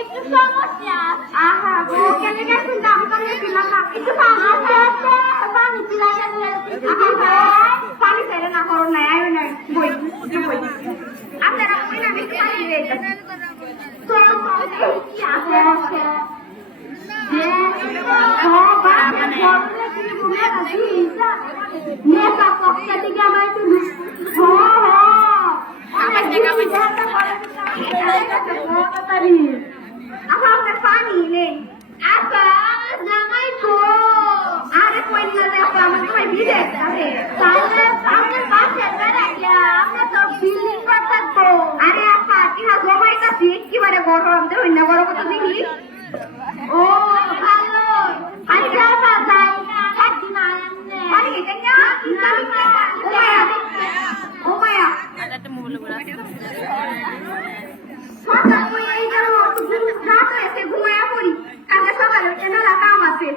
একটু সমস্যা আহা কেন গেছেন দাম করে দিলাম না একটু পানি আছে পানি দিলাই পানি চাইলে না করো না আই না বই বই আপনারা ওই না বেশি পানি দিয়েছেন তো কি আছে নেতা পক্ষ থেকে আমার একটু হো হো আমার আপনার পানি নেই আপা জামাই কো আরে না আপা কিনা জমাইতাছি একেবারে গরম দেখ না গরম কত দেখি ও ভালো আচ্ছা আপা যাই থাকি না এমনি আরে এটা না ও মায়া ও মায়া সকাল এই গেল রাত হয়েছে ঘুমায়া পড়ি কালকে সকালে উঠে মেলা কাম আছে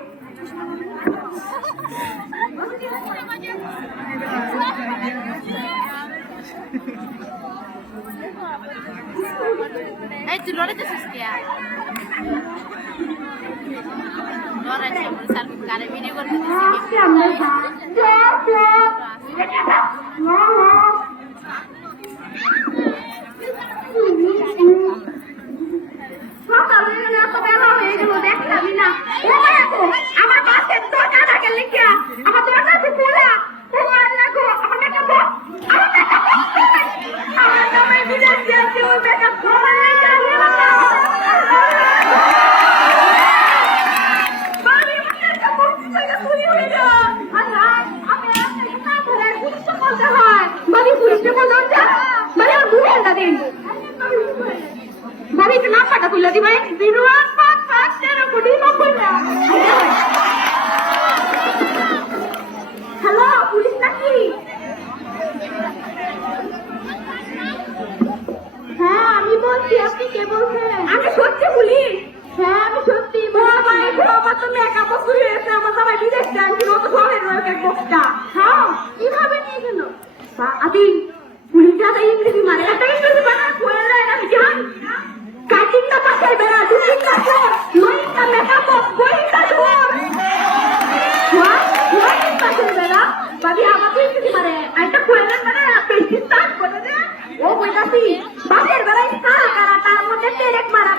এই তুই লড়াইতেছিস কে লড়াইছে স্যার কারে ভিডিও করতে আজকে আমরা চল সকাল হয়ে গেলে এত বেলা হয়ে দেখলামই না? ও মায়া গো, আমার বাসের দরজা থাকে লিখিয়া। আমার দরজা আছে খোলা। ও মায়া আমার মেকআপ আমার মেকআপ ওই মেকআপ নাম্বারটা দিবেন। হ্যাঁ আমি বলছি আপনি কে বলছেন আমি সত্যি হ্যাঁ আমি সত্যি এই বাবা তো মেকআপ চুরি হয়েছে আমার সবাই বিদেশ বক্সটা হ্যাঁ কীভাবে নিয়ে মানে একটা কোয়েলের মানে পেশি সাফ করে দে। ও বলতাছি বাপের বেলায় কারা কারা মধ্যে টেরেক মারা